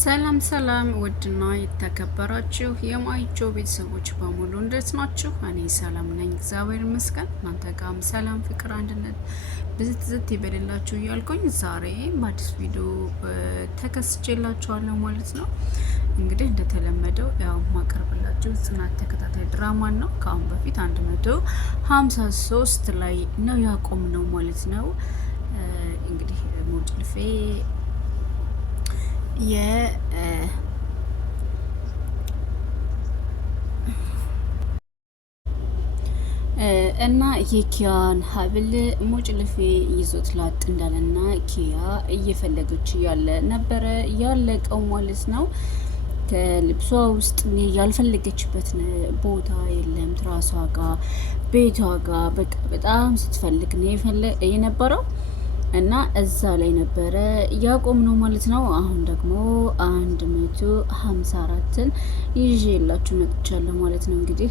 ሰላም ሰላም ውድና የተከበራችሁ የማይቾ ቤተሰቦች በሙሉ እንዴት ናችሁ? እኔ ሰላም ነኝ፣ እግዚአብሔር ይመስገን። እናንተ ጋርም ሰላም፣ ፍቅር፣ አንድነት ብዝት ይበልላችሁ እያልኩኝ ዛሬ በአዲስ ቪዲዮ ተከስቼላችኋለሁ ማለት ነው። እንግዲህ እንደተለመደው ያው ማቀርብላችሁ ጽናት ተከታታይ ድራማ ነው። ከአሁን በፊት 153 ላይ ነው ያቆምነው ማለት ነው። እንግዲህ ሞጭልፌ እና የኪያን ሀብል ሞጭልፌ ይዞት ላጥ እንዳለና ኪያ እየፈለገች ያለ ነበረ ያለቀው ማለት ነው። ከልብሷ ውስጥ ያልፈለገችበት ቦታ የለም። ትራሷ ጋር፣ ቤቷ ጋር በቃ በጣም ስትፈልግ ነው የነበረው እና እዛ ላይ ነበረ ያቆም ነው ማለት ነው። አሁን ደግሞ 154ን ይዤላችሁ መጥቻለሁ ማለት ነው። እንግዲህ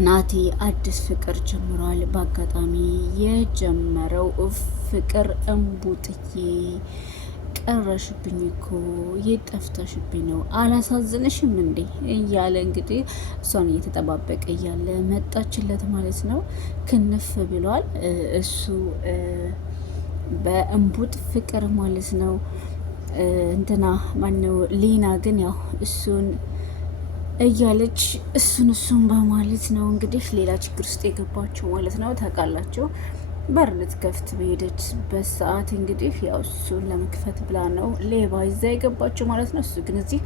ናቲ አዲስ ፍቅር ጀምሯል። በአጋጣሚ የጀመረው ፍቅር እንቡጥዬ ቀረሽብኝ እኮ የጠፍተሽብኝ ነው አላሳዝንሽም እንዴ እያለ እንግዲህ እሷን እየተጠባበቀ እያለ መጣችለት ማለት ነው። ክንፍ ብሏል እሱ በእንቡጥ ፍቅር ማለት ነው። እንትና ማነው ሊና ግን ያው እሱን እያለች እሱን በማለት ነው እንግዲህ ሌላ ችግር ውስጥ የገባችው ማለት ነው። ታውቃላችሁ በር ልትከፍት በሄደች በሰዓት እንግዲህ ያው እሱን ለመክፈት ብላ ነው ሌባ ይዛ የገባችው ማለት ነው። እሱ ግን እዚህ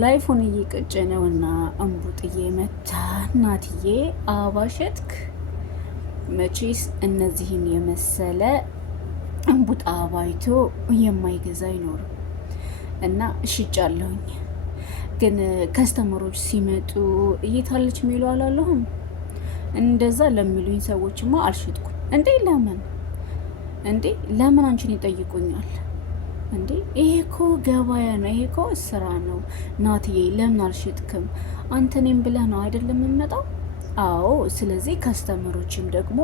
ላይፎን እየቀጨ ነው እና እንቡጥዬ መታ እናትዬ አባሸትክ መቼስ እነዚህን የመሰለ እንቡጥ አባይቶ የማይገዛ አይኖርም እና ሽጫለሁኝ። ግን ከስተመሮች ሲመጡ እየታለች የሚሉ አላለሁም። እንደዛ ለሚሉኝ ሰዎችማ አልሽጥኩም እንዴ። ለምን አንቺን ይጠይቁኛል እንዴ? ይሄ እኮ ገበያ ነው፣ ይሄ እኮ ስራ ነው። ናትዬ ለምን አልሽጥክም? አንተኔም ብለህ ነው አይደለም የምመጣው? አዎ። ስለዚህ ከስተመሮችም ደግሞ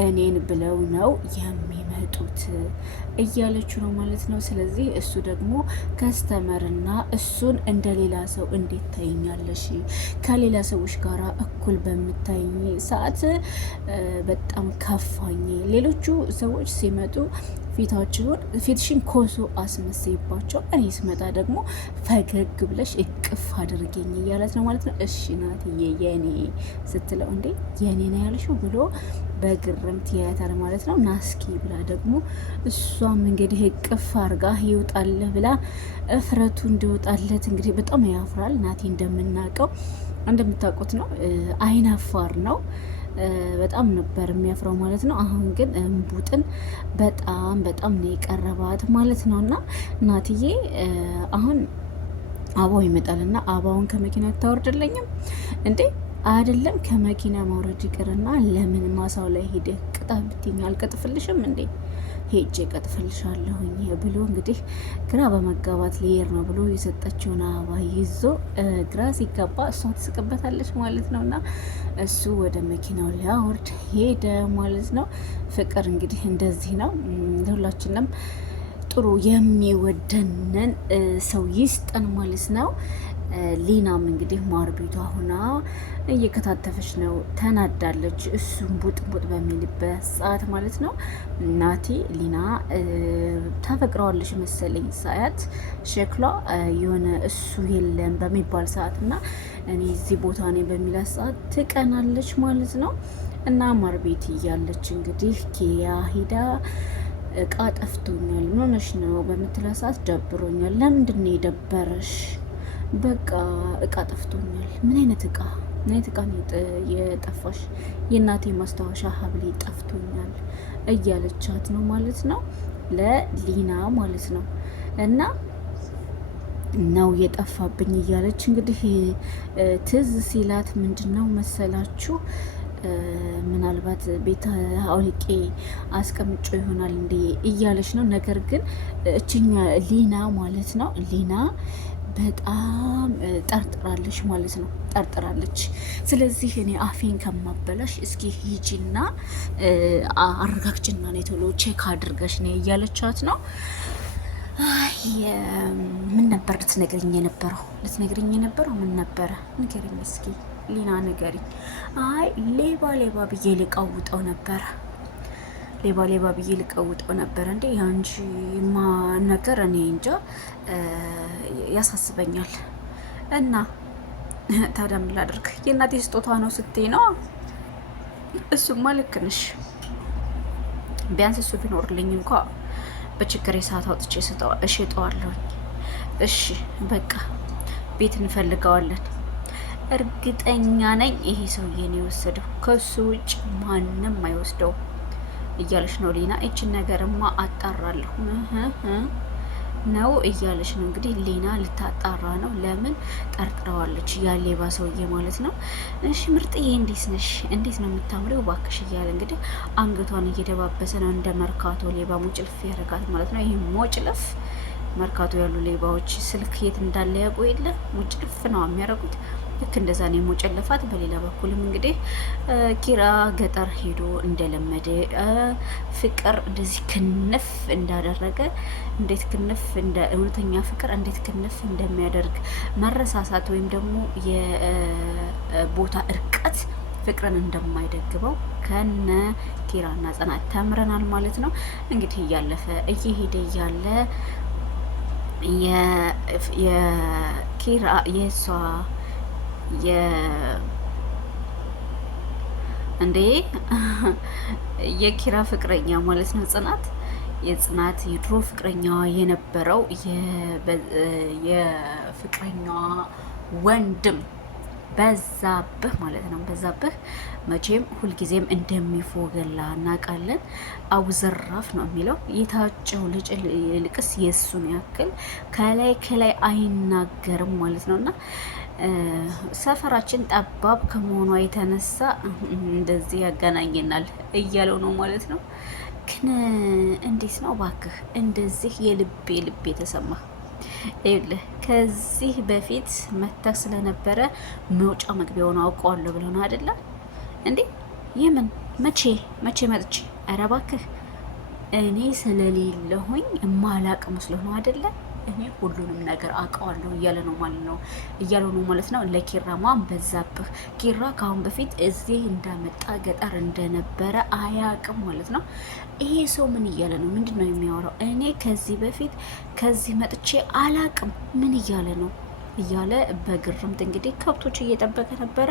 እኔን ብለው ነው የሚመጡት እያለችው ነው ማለት ነው። ስለዚህ እሱ ደግሞ ከስተመርና እሱን እንደ ሌላ ሰው እንዴት ታይኛለሽ? ከሌላ ሰዎች ጋር እኩል በምታይኝ ሰዓት በጣም ከፋኝ። ሌሎቹ ሰዎች ሲመጡ ፊትሽን ኮሶ አስመስይባቸው፣ እኔ ስመጣ ደግሞ ፈገግ ብለሽ እቅፍ አድርገኝ እያለት ነው ማለት ነው። እሺ ናትዬ የኔ ስትለው እንዴ የኔ ነው ያልሽው ብሎ በግርምት ያያታል ማለት ነው። ናስኪ ብላ ደግሞ እሷም እንግዲህ እቅፍ አርጋ ይውጣልህ ብላ እፍረቱ እንዲወጣለት እንግዲህ በጣም ያፍራል ናቲ። እንደምታውቁት ነው አይናፋር ነው። በጣም ነበር የሚያፍረው ማለት ነው። አሁን ግን እንቡጥን በጣም ነው የቀረባት ማለት ነው። እና ናትዬ አሁን አባው ይመጣልና አባውን ከመኪና ታወርድልኝም እንዴ? አይደለም ከመኪና ማውረድ ይቅርና ለምን ማሳው ላይ ሄደህ ቅጣ ብትኝ አልቀጥፍልሽም እንዴ? ሄጄ ቀጥፍልሻለሁኝ ብሎ እንግዲህ ግራ በመጋባት ሊሄድ ነው ብሎ የሰጠችውን አበባ ይዞ ግራ ሲጋባ እሷ ትስቅበታለች ማለት ነው። እና እሱ ወደ መኪናው ሊያወርድ ሄደ ማለት ነው። ፍቅር እንግዲህ እንደዚህ ነው። ለሁላችንም ጥሩ የሚወደንን ሰው ይስጠን ማለት ነው። ሊናም እንግዲህ ማር ቤቷ ሆና እየከታተፈች ነው። ተናዳለች። እሱም ቡጥ በሚልበት ሰዓት ማለት ነው። ናቲ ሊና ታፈቅረዋለች መሰለኝ ሳያት ሸክሏ የሆነ እሱ የለም በሚባል ሰዓት እና እኔ እዚህ ቦታ ነኝ በሚላት ሰዓት ትቀናለች ማለት ነው። እና ማር ቤት እያለች እንግዲህ ኪያ ሂዳ እቃ ጠፍቶኛል ምን ሆነሽ ነው በምትላት ሰዓት ደብሮኛል። ለምንድን ነው የደበረሽ? በቃ እቃ ጠፍቶኛል። ምን አይነት እቃ ነው የጠፋሽ? የእናቴ ማስታወሻ ሀብሌ ጠፍቶኛል እያለቻት ነው ማለት ነው፣ ለሊና ማለት ነው። እና ነው የጠፋብኝ እያለች እንግዲህ ትዝ ሲላት ምንድን ነው መሰላችሁ ምናልባት ቤት አውልቄ አስቀምጮ ይሆናል እንዴ እያለች ነው። ነገር ግን እችኛ ሊና ማለት ነው ሊና በጣም ጠርጥራለች ማለት ነው። ጠርጥራለች። ስለዚህ እኔ አፌን ከማበላሽ እስኪ ሂጂና አረጋግጭና ነው ቶሎ ቼክ አድርገሽ ነው እያለቻት ነው። ምን ነበር ልትነግሪኝ የነበረው ምን ነበረ? ንገሪኝ እስኪ ሊና ንገሪኝ። አይ ሌባ ብዬ ልቀውጠው ነበረ። ሌባ ብዬ ልቀውጠው ነበረ። እንዴ ያንቺ ማ ነገር እኔ እንጃ ያሳስበኛል። እና ታዲያ ምን ላድርግ? የእናቴ ስጦታ ነው ስትይ ነው? እሱማ ልክ ነሽ። ቢያንስ እሱ ቢኖርልኝ እንኳ በችግሬ ሰዓት አውጥቼ እሸጠዋለሁኝ። እሺ በቃ ቤት እንፈልገዋለን። እርግጠኛ ነኝ ይሄ ሰውዬ ነው የወሰደው፣ ከሱ ውጭ ማንም አይወስደውም እያለች ነው ሊና። ይችን ነገርማ አጣራለሁ ነው እያለች ነው እንግዲህ ሊና ልታጣራ ነው። ለምን ጠርጥረዋለች ያ ሌባ ሰውዬ ማለት ነው። እሺ ምርጥዬ እንዴት ነሽ? እንዴት ነው የምታምሪው ባክሽ እያለ እንግዲህ አንገቷን እየደባበሰ ነው። እንደ መርካቶ ሌባ ሙጭልፍ ያደርጋት ማለት ነው። ይህ ሞጭልፍ መርካቶ ያሉ ሌባዎች ስልክ የት እንዳለ ያውቁ የለ ሙጭልፍ ነው የሚያደርጉት። ልክ እንደዛ ነው የሞጨለፋት። በሌላ በኩልም እንግዲህ ኪራ ገጠር ሄዶ እንደለመደ ፍቅር እንደዚህ ክንፍ እንዳደረገ እንዴት ክንፍ እንደ እውነተኛ ፍቅር እንዴት ክንፍ እንደሚያደርግ መረሳሳት ወይም ደግሞ የቦታ እርቀት ፍቅርን እንደማይደግበው ከነ ኪራና ጽናት ተምረናል ማለት ነው። እንግዲህ እያለፈ እየሄደ እያለ የኪራ የሷ እንዴ የኪራ ፍቅረኛ ማለት ነው የጽናት የድሮ ፍቅረኛዋ የነበረው የፍቅረኛዋ ወንድም በዛብህ ማለት ነው። በዛብህ መቼም ሁልጊዜም እንደሚፎገላ እናውቃለን። አውዘራፍ ነው የሚለው የታጨው ልጭ ልቅስ የእሱን ያክል ከላይ አይናገርም ማለት ነው። እና ሰፈራችን ጠባብ ከመሆኗ የተነሳ እንደዚህ ያገናኘናል እያለው ነው ማለት ነው። ግን እንዴት ነው ባክህ እንደዚህ የልቤ የተሰማ? ይኸውልህ ከዚህ በፊት መታክ ስለነበረ መውጫ መግቢያውን አውቀዋለሁ ብለው ነው አይደለ እንዴ? የምን መቼ መጥቼ? ኧረ እባክህ እኔ ስለሌለሁኝ ማላቅ መስሎ ነው አይደለ? እኔ ሁሉንም ነገር አውቀዋለሁ እያለ ነው ማለት ነው። ለኪራማን በዛብህ ኪራ ካሁን በፊት እዚህ እንዳመጣ ገጠር እንደነበረ አያውቅም ማለት ነው። ይሄ ሰው ምን እያለ ነው? ምንድን ነው የሚያወራው? እኔ ከዚህ በፊት ከዚህ መጥቼ አላውቅም ምን እያለ ነው እያለ በግርምት እንግዲህ ከብቶች እየጠበቀ ነበረ።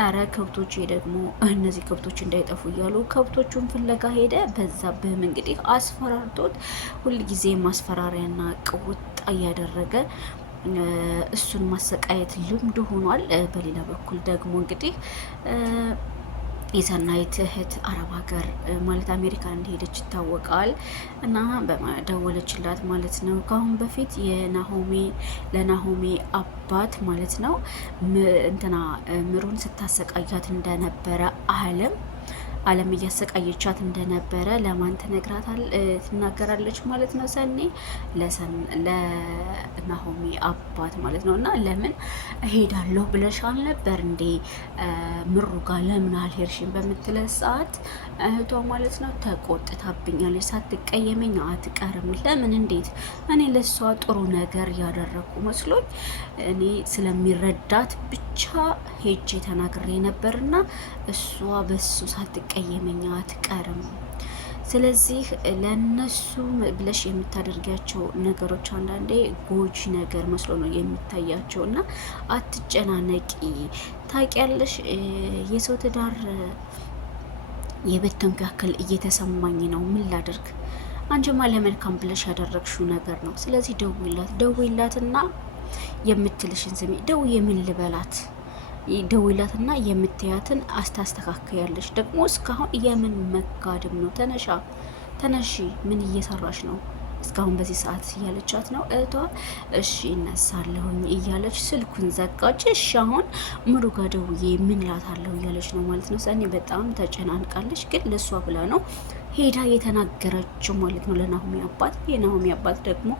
አረ ከብቶች ደግሞ እነዚህ ከብቶች እንዳይጠፉ እያሉ ከብቶቹን ፍለጋ ሄደ። በዛብህም እንግዲህ አስፈራርቶት ሁልጊዜ ማስፈራሪያና ቅውጣ እያደረገ እሱን ማሰቃየት ልምድ ሆኗል። በሌላ በኩል ደግሞ እንግዲህ የሰናይት እህት አረብ ሀገር ማለት አሜሪካ እንደሄደች ይታወቃል። እና በደወለችላት ማለት ነው። ከአሁን በፊት ለናሆሜ አባት ማለት ነው እንትና ምሩን ስታሰቃያት እንደነበረ አለም እያሰቃየቻት እንደነበረ ለማን ትናገራለች ማለት ነው። ሰኔ ለናሆሚ አባት ማለት ነው። እና ለምን እሄዳለሁ ብለሻል ነበር እንዴ ምሩ ጋር ለምን አልሄድሽም በምትለ ሰዓት እህቷ ማለት ነው ተቆጥታብኛለች። ሳትቀየመኝ አትቀርም። ለምን እንዴት? እኔ ለሷ ጥሩ ነገር ያደረኩ መስሎኝ እኔ ስለሚረዳት ብቻ ሄጄ ተናግሬ ነበርና እሷ በሱ ሳትቀየመኝ አትቀርም። ስለዚህ ለነሱ ብለሽ የምታደርጊያቸው ነገሮች አንዳንዴ ጎጂ ነገር መስሎ ነው የሚታያቸው እና አትጨናነቂ። ታውቂያለሽ የሰው ትዳር የበተንኩ ያክል እየተሰማኝ ነው። ምን ላደርግ? አንቺማ ለመልካም ብለሽ ያደረግሽው ነገር ነው። ስለዚህ ደውይላትና የምትልሽን ስሚ። ደውዬ ምን ልበላት? ደውይላትና የምትያትን አስታስተካከያለሽ። ደግሞ እስካሁን የምን መጋድም ነው? ተነሺ፣ ምን እየሰራሽ ነው እስካሁን በዚህ ሰዓት እያለቻት ነው እህቷ። እሺ እነሳለሁኝ እያለች ስልኩን ዘጋች። እሺ አሁን ምሩ ጋ ደውዬ ምን ላታለሁ እያለች ነው ማለት ነው። ሰኔ በጣም ተጨናንቃለች፣ ግን ለእሷ ብላ ነው ሄዳ የተናገረችው ማለት ነው ለናሆሚ አባት። የናሆሚ አባት ደግሞ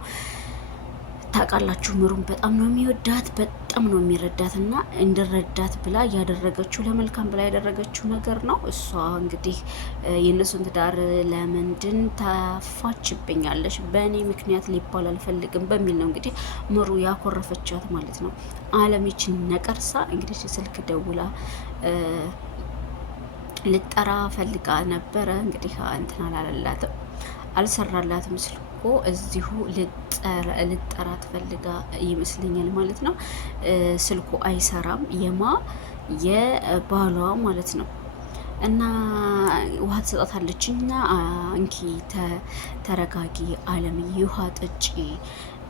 ታውቃላችሁ ምሩን በጣም ነው የሚወዳት፣ በጣም ነው የሚረዳት እና እንድረዳት ብላ ያደረገችው ለመልካም ብላ ያደረገችው ነገር ነው። እሷ እንግዲህ የእነሱን ትዳር ለምንድን ታፋችብኛለች፣ በእኔ ምክንያት ሊባል አልፈልግም በሚል ነው እንግዲህ ምሩ ያኮረፈቻት ማለት ነው። አለሚችን ነቀርሳ እንግዲህ ስልክ ደውላ ልጠራ ፈልጋ ነበረ። እንግዲህ እንትን አላለላትም፣ አልሰራላትም ስልኩ። እዚሁ ልጠራ ትፈልጋ ይመስለኛል ማለት ነው። ስልኩ አይሰራም፣ የባሏ ማለት ነው። እና ውሃ ትሰጣታለች እና እንኪ ተረጋጊ አለምዬ፣ ውሃ ጠጪ።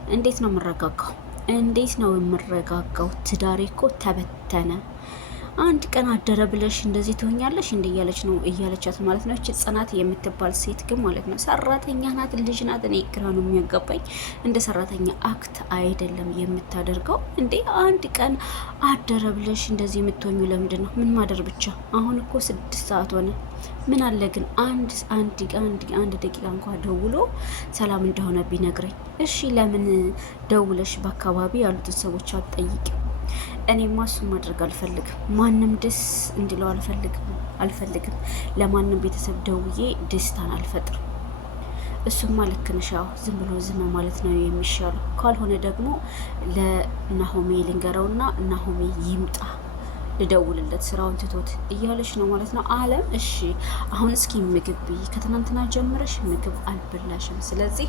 እንዴት ነው የምረጋጋው? እንዴት ነው የምረጋጋው? ትዳሬ እኮ ተበተነ። አንድ ቀን አደረ ብለሽ እንደዚህ ትሆኛለሽ እንደ እያለች ነው እያለቻት ማለት ነው። እቺ ጽናት የምትባል ሴት ግን ማለት ነው ሰራተኛ ናት፣ ልጅ ናት። እኔ ግራ ነው የሚያጋባኝ። እንደ ሰራተኛ አክት አይደለም የምታደርገው እንዴ። አንድ ቀን አደረ ብለሽ እንደዚህ የምትሆኙ ለምንድን ነው? ምን ማደር ብቻ? አሁን እኮ 6 ሰዓት ሆነ። ምን አለ ግን አንድ ደቂቃ እንኳ ደውሎ ሰላም እንደሆነ ቢነግረኝ። እሺ ለምን ደውለሽ በአካባቢ ያሉትን ሰዎች አትጠይቂም? እኔማ እሱን ማድረግ አልፈልግም። ማንም ደስ እንዲለው አልፈልግም። ለማንም ቤተሰብ ደውዬ ደስታን አልፈጥርም። እሱማ ልክ ነሽ። ዝም ብሎ ዝም ማለት ነው የሚሻለው። ካልሆነ ደግሞ ለናሆሜ ልንገረውና ናሆሜ ይምጣ ልደውልለት ስራውን ትቶት እያለች ነው ማለት ነው አለም። እሺ አሁን እስኪ ምግብ ብይ፣ ከትናንትና ጀምረሽ ምግብ አልበላሽም፣ ስለዚህ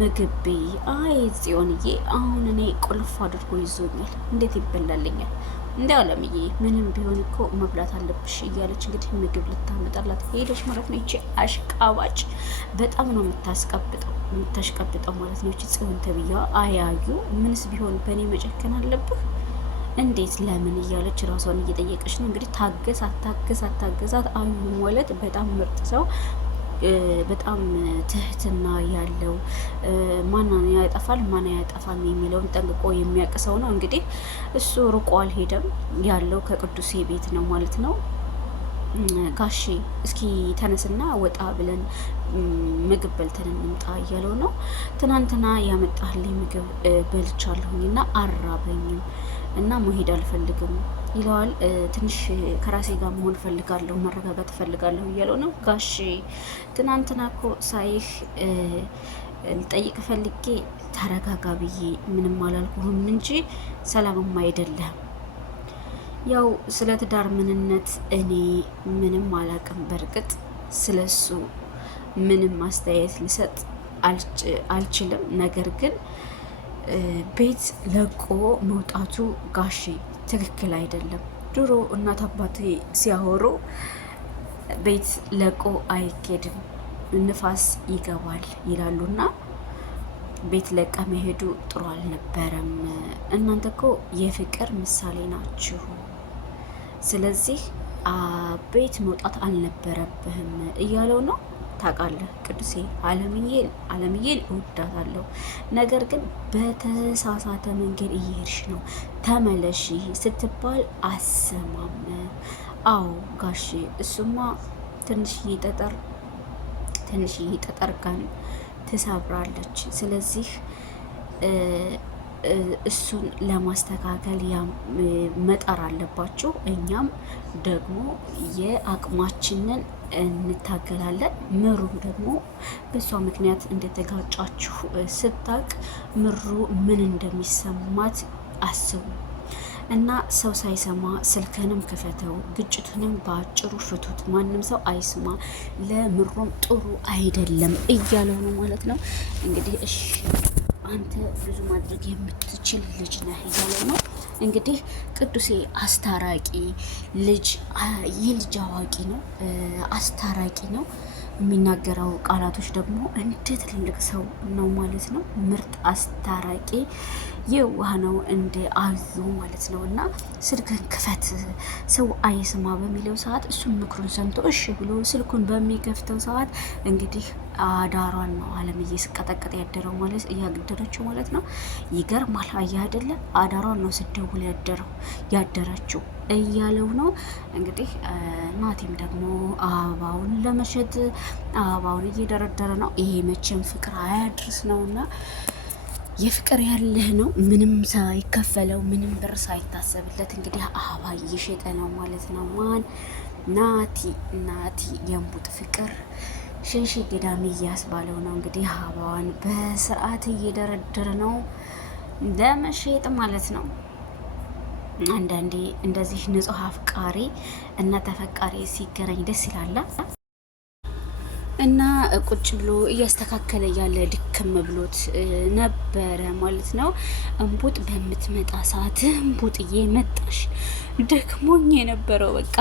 ምግብ ብይ። አይ ጽዮንዬ፣ አሁን እኔ ቁልፍ አድርጎ ይዞኛል፣ እንዴት ይበላልኛል? እንደ አለምዬ ምንም ቢሆን እኮ መብላት አለብሽ እያለች እንግዲህ ምግብ ልታመጣላት ሄደች ማለት ነው። ይቺ አሽቃባጭ በጣም ነው የምታሽቀብጠው ማለት ነው። ይቺ ጽዮን ተብያ አያዩ ምንስ ቢሆን በእኔ መጨከን አለብህ እንዴት ለምን እያለች ራሷን እየጠየቀች ነው እንግዲህ። አታገዛት። አዩ ማለት በጣም ምርጥ ሰው፣ በጣም ትህትና ያለው ማንን ያጠፋል ማን ያጠፋል የሚለውን ጠንቅቆ የሚያውቅ ሰው ነው። እንግዲህ እሱ ርቆ አልሄደም፣ ያለው ከቅዱሴ ቤት ነው ማለት ነው። ጋሼ እስኪ ተነስና ወጣ ብለን ምግብ በልተን እንምጣ እያለው ነው። ትናንትና ያመጣልኝ ምግብ በልቻለሁኝና አራበኝም እና መሄድ አልፈልግም ይለዋል። ትንሽ ከራሴ ጋር መሆን ፈልጋለሁ፣ መረጋጋት ፈልጋለሁ እያለው ነው። ጋሼ ትናንትና እኮ ሳይህ ልጠይቅ ፈልጌ ተረጋጋ ብዬ ምንም አላልኩህም እንጂ ሰላምም አይደለም። ያው ስለ ትዳር ምንነት እኔ ምንም አላቅም። በእርግጥ ስለሱ ምንም አስተያየት ልሰጥ አልችልም። ነገር ግን ቤት ለቆ መውጣቱ ጋሼ ትክክል አይደለም። ድሮ እናት አባቴ ሲያወሩ ቤት ለቆ አይኬድም፣ ንፋስ ይገባል ይላሉና ቤት ለቀ መሄዱ ጥሩ አልነበረም። እናንተ እኮ የፍቅር ምሳሌ ናችሁ። ስለዚህ ቤት መውጣት አልነበረብህም እያለው ነው። ታውቃለህ ቅዱሴ፣ አለምዬን እወዳታለሁ፣ ነገር ግን በተሳሳተ መንገድ እየሄድሽ ነው፣ ተመለሺ ስትባል አሰማም። አዎ ጋሼ፣ እሱማ ትንሽዬ ጠጠር ጋን ትሰብራለች። ስለዚህ እሱን ለማስተካከል መጣር አለባችሁ። እኛም ደግሞ የአቅማችንን እንታገላለን። ምሩም ደግሞ በሷ ምክንያት እንደተጋጫችሁ ስታቅ ምሩ ምን እንደሚሰማት አስቡ እና ሰው ሳይሰማ ስልክንም ክፈተው፣ ግጭቱንም በአጭሩ ፍቱት፣ ማንም ሰው አይስማ፣ ለምሩም ጥሩ አይደለም እያለው ነው ማለት ነው። እንግዲህ እሺ አንተ ብዙ ማድረግ የምትችል ልጅ ነህ እያለው ነው እንግዲህ። ቅዱሴ አስታራቂ ልጅ፣ የልጅ አዋቂ ነው፣ አስታራቂ ነው። የሚናገረው ቃላቶች ደግሞ እንደ ትልልቅ ሰው ነው ማለት ነው። ምርጥ አስታራቂ፣ የዋህ ነው እንደ አዩ ማለት ነው። እና ስልክን ክፈት ሰው አይስማ በሚለው ሰዓት እሱም ምክሩን ሰምቶ እሺ ብሎ ስልኩን በሚከፍተው ሰዓት እንግዲህ አዳሯን ነው አለምዬ ስቀጠቀጥ ያደረችው ማለት ነው። ይገርማል። አየህ አይደለ? አዳሯን ነው ስደውል ያደረችው እያለው ነው እንግዲህ። ናቲም ደግሞ አበባውን ለመሸጥ አበባውን እየደረደረ ነው። ይሄ መቼም ፍቅር አያድርስ ነው እና የፍቅር ያለህ ነው። ምንም ሳይከፈለው ምንም ብር ሳይታሰብለት እንግዲህ አበባ እየሸጠ ነው ማለት ነው። ማን? ናቲ የእንቡጥ ፍቅር ሸሽ ገዳሚ እያስባለው ነው እንግዲህ አበባዋን በስርዓት እየደረደረ ነው ለመሸጥ ማለት ነው። አንዳንዴ እንደዚህ ንጹህ አፍቃሪ እና ተፈቃሪ ሲገናኝ ደስ ይላል። እና ቁጭ ብሎ እያስተካከለ ያለ ድክም ብሎት ነበረ ማለት ነው። እንቡጥ በምትመጣ ሰዓት እንቡጥዬ መጣሽ፣ ደክሞኝ የነበረው በቃ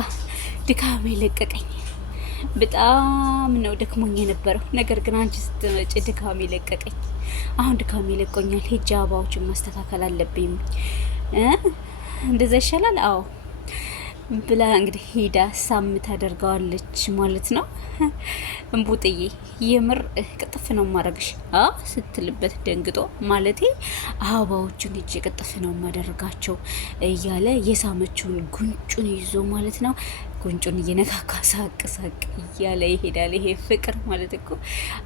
ድካሜ ለቀቀኝ፣ በጣም ነው ደክሞኝ የነበረው። ነገር ግን አንቺ ስትመጪ ድካሜ ለቀቀኝ። አሁን ድካሜ ለቆኛል፣ ሄጄ አበባዎችን ማስተካከል አለብኝ። እንደዛ ይሻላል። አዎ ብላ እንግዲህ ሄዳ ሳም ታደርገዋለች ማለት ነው። እንቡጥዬ የምር ቅጥፍ ነው ማረግሽ ስትልበት ደንግጦ ማለቴ አበባዎቹን ሂጅ ቅጥፍ ነው ማደርጋቸው እያለ የሳመችውን ጉንጩን ይዞ ማለት ነው ጉንጩን እየነካካ ሳቅ ሳቅ እያለ ይሄዳል። ይሄ ፍቅር ማለት እኮ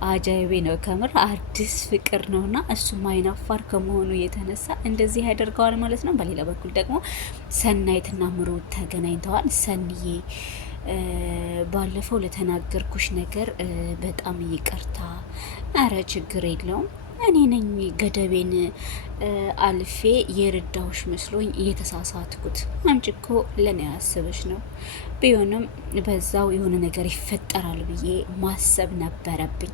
አጃይቤ ነው ከምር አዲስ ፍቅር ነውና እሱም አይናፋር ከመሆኑ የተነሳ እንደዚህ ያደርገዋል ማለት ነው። በሌላ በኩል ደግሞ ሰናይትና ምሩ ተገናኝተዋል። ሰንዬ ባለፈው ለተናገርኩሽ ነገር በጣም ይቅርታ። አረ ችግር የለውም እኔ ነኝ ገደቤን አልፌ የረዳሁሽ መስሎኝ እየተሳሳትኩት። አንቺ እኮ ለኔ ያስበሽ ነው። ቢሆንም በዛው የሆነ ነገር ይፈጠራል ብዬ ማሰብ ነበረብኝ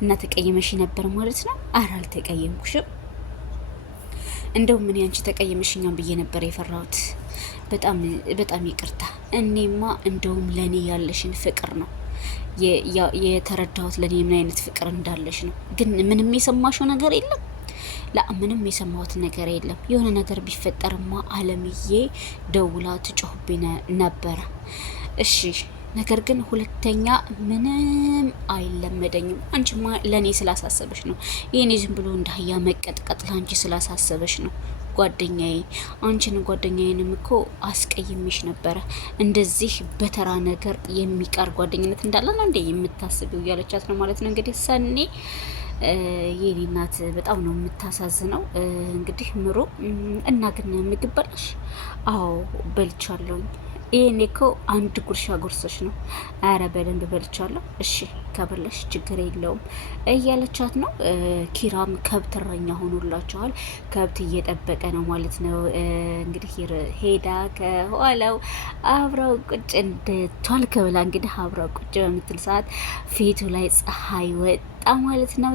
እና ተቀየመሽ ነበር ማለት ነው። አረ አልተቀየምኩሽም። እንደውም ምን አንቺ ተቀየመሽኛም ብዬ ነበር የፈራሁት። በጣም ይቅርታ። እኔማ እንደውም ለኔ ያለሽን ፍቅር ነው የተረዳሁት፣ ለኔ ምን አይነት ፍቅር እንዳለሽ ነው። ግን ምንም የሰማሽው ነገር የለም? ምንም የሰማሁት ነገር የለም። የሆነ ነገር ቢፈጠርማ አለምዬ ደውላ ትጮህብኝ ነበረ። እሺ ነገር ግን ሁለተኛ ምንም አይለመደኝም። አንቺማ ለኔ ስላሳሰበሽ ነው። የኔ ዝም ብሎ እንዳህያ መቀጥቀጥ ለአንቺ ስላሳሰበሽ ነው። ጓደኛዬ አንቺን ጓደኛዬንም እኮ አስቀይሜሽ ነበረ። እንደዚህ በተራ ነገር የሚቀር ጓደኝነት እንዳለ ነው እንዴ የምታስቢው? እያለቻት ነው ማለት ነው እንግዲህ ሰኔ። የኔ እናት በጣም ነው የምታሳዝነው። እንግዲህ ምሩ እና ግን ምግብ በላሽ? አዎ በልቻለሁኝ። ይሄኔ እኮ አንድ ጉርሻ ጉርሶች ነው። አረ በደንብ በልቻለሁ። እሺ ከበላሽ ችግር የለውም እያለቻት ነው። ኪራም ከብት እረኛ ሆኖላቸዋል። ከብት እየጠበቀ ነው ማለት ነው። እንግዲህ ሄዳ ከኋላው አብረው ቁጭ እንድቷልክ ብላ እንግዲህ አብረው ቁጭ በምትል ሰዓት ፊቱ ላይ ፀሐይ ወጣ ማለት ነው።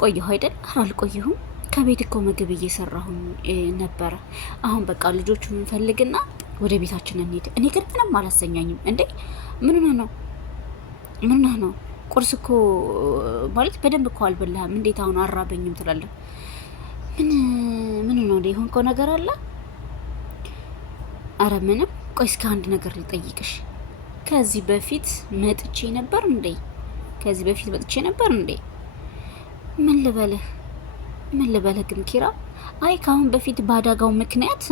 ቆየሁ አይደል? ኧረ አልቆየሁም። ከቤት እኮ ምግብ እየሰራሁኝ ነበረ። አሁን በቃ ልጆቹ እንፈልግና ወደ ቤታችን እንሄድ። እኔ ግን ምንም አላሰኛኝም። እንዴ ምን ነው? ቁርስ እኮ ማለት በደንብ እኮ አልበላህም። እንዴት አሁን አራበኝም ትላለህ? ምን ነው የሆንከው ነገር አለ? አረ ምንም። ቆይ እስኪ አንድ ነገር ልጠይቅሽ። ከዚህ በፊት መጥቼ ነበር እንዴ? ምን ልበልህ ግን ኪራ? አይ ካሁን በፊት በአደጋው ምክንያት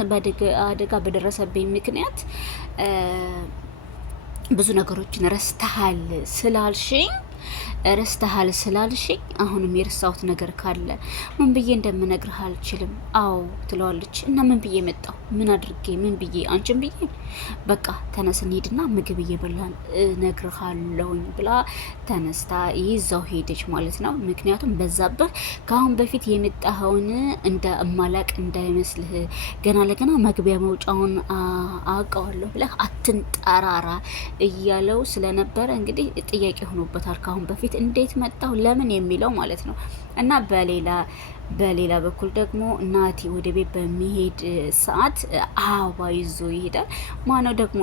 አደጋ በደረሰብኝ ምክንያት ብዙ ነገሮችን ረስተሃል ስላልሽኝ አሁንም የረሳሁት ነገር ካለ ምን ብዬ እንደምነግርህ አልችልም። አዎ ትለዋለች። እና ምን ብዬ መጣሁ? ምን አድርጌ? ምን ብዬ? አንቺን ብዬ? በቃ ተነስ እንሂድና ምግብ እየበላን እነግርሃለሁኝ ብላ ተነስታ ይዛው ሄደች ማለት ነው። ምክንያቱም በዛብህ ከአሁን በፊት የመጣኸውን እንደ እማላቅ እንዳይመስልህ፣ ገና ለገና መግቢያ መውጫውን አውቀዋለሁ ብለህ አትንጠራራ እያለው ስለነበረ እንግዲህ ጥያቄ ሆኖበታል። ከአሁን በፊት እንዴት መጣሁ ለምን የሚለው ማለት ነው። እና በሌላ በኩል ደግሞ ናቲ ወደ ቤት በሚሄድ ሰዓት አበባ ይዞ ይሄዳል። ማነው ደግሞ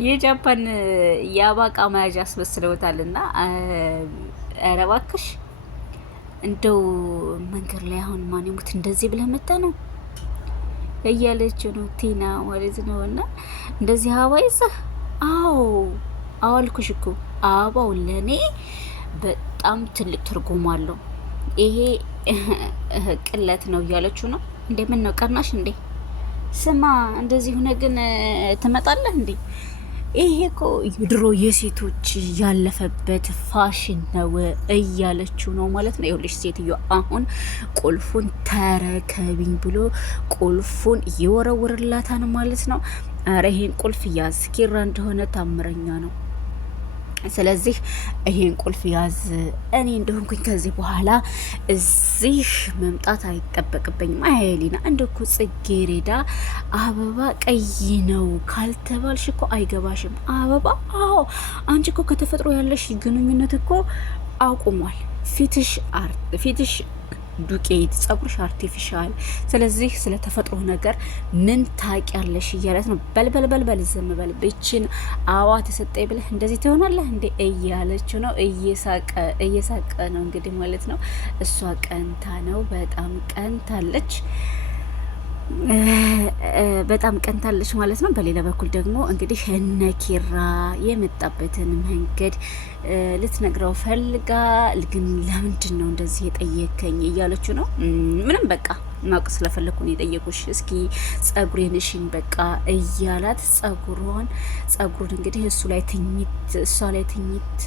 የጃፓን የአበባ ዕቃ መያዣ አስመስለውታል። እና ኧረ እባክሽ እንደው መንገድ ላይ አሁን ማን ይሙት እንደዚህ ብለህ መጣ ነው እያለች ነው ቲና ማለት ነው። እና እንደዚህ አበባ ይዘህ? አዎ አልኩሽ እኮ አበባው ለኔ በጣም ትልቅ ትርጉም አለው። ይሄ ቅለት ነው እያለችው ነው። እንደምን ነው ቀናሽ እንዴ? ስማ እንደዚህ ሆነ ግን ትመጣለህ እንዴ? ይሄ እኮ ድሮ የሴቶች ያለፈበት ፋሽን ነው እያለችው ነው ማለት ነው። ይኸውልሽ ሴትዮ አሁን ቁልፉን ተረከቢኝ ብሎ ቁልፉን ይወረውርላታል ማለት ነው። አረ ይሄን ቁልፍ ያዝ፣ ኪራ እንደሆነ ታምረኛ ነው። ስለዚህ ይሄን ቁልፍ ያዝ። እኔ እንደሆንኩኝ ከዚህ በኋላ እዚህ መምጣት አይጠበቅብኝም። አያሊና እንደኮ ጽጌሬዳ አበባ ቀይ ነው ካልተባልሽ እኮ አይገባሽም። አበባ አዎ፣ አንቺ እኮ ከተፈጥሮ ያለሽ ግንኙነት እኮ አቁሟል። ፊትሽ ዱቄት፣ ጸጉርሽ አርቲፊሻል። ስለዚህ ስለ ተፈጥሮ ነገር ምን ታውቂያለሽ እያለት ነው። በልበልበልበል ዝም በል ብችን አዋ ተሰጠኝ ብለህ እንደዚህ ትሆናለህ እንዴ እያለችው ነው። እየሳቀ ነው እንግዲህ ማለት ነው። እሷ ቀንታ ነው፣ በጣም ቀንታለች። በጣም ቀንታለች ማለት ነው። በሌላ በኩል ደግሞ እንግዲህ እነኪራ የመጣበትን መንገድ ልትነግረው ፈልጋ፣ ግን ለምንድን ነው እንደዚህ የጠየከኝ እያለችው ነው። ምንም በቃ ማወቅ ስለፈለኩ ነው የጠየቁሽ፣ እስኪ ጸጉሬን እሽኝ በቃ እያላት ጸጉሩን እንግዲህ እሷ ላይ ትኝት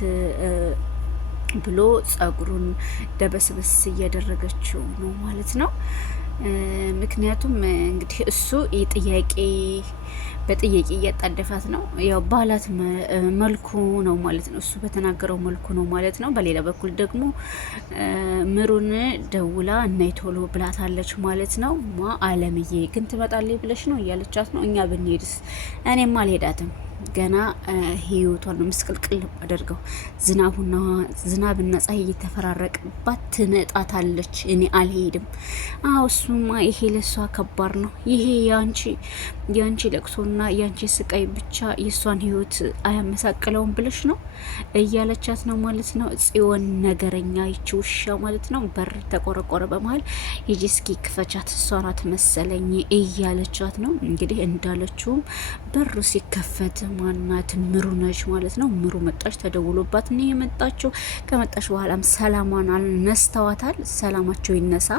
ብሎ ጸጉሩን ደበስበስ እያደረገችው ነው ማለት ነው። ምክንያቱም እንግዲህ እሱ በጥያቄ እያጣደፋት ነው። ያው ባላት መልኩ ነው ማለት ነው። እሱ በተናገረው መልኩ ነው ማለት ነው። በሌላ በኩል ደግሞ ምሩን ደውላ እናይ ቶሎ ብላታለች ማለት ነው። አለምዬ ግን ትመጣለች ብለሽ ነው እያለቻት ነው። እኛ ብንሄድስ? እኔም አልሄዳትም ገና ህይወቷን ነው ምስቅልቅል አደርገው። ዝናብና ፀሐይ እየተፈራረቀባት ትመጣታለች። እኔ አልሄድም። አዎ እሱማ ይሄ ለሷ ከባድ ነው። ይሄ ያንቺ ለቅሶና ያንቺ ስቃይ ብቻ የሷን ህይወት አያመሳቅለውም ብለሽ ነው እያለቻት ነው ማለት ነው። ጽዮን ነገረኛ ይቺ ውሻ ማለት ነው። በር ተቆረቆረ በመሀል ሂጂ እስኪ ክፈቻት፣ እሷ ናት መሰለኝ እያለቻት ነው። እንግዲህ እንዳለችውም በሩ ሲከፈት ማናት ምሩ ነች ማለት ነው። ምሩ መጣች፣ ተደውሎባት ነው የመጣችው። ከመጣች በኋላም ሰላሟን አልነስተዋታል። ሰላማቸው ይነሳ።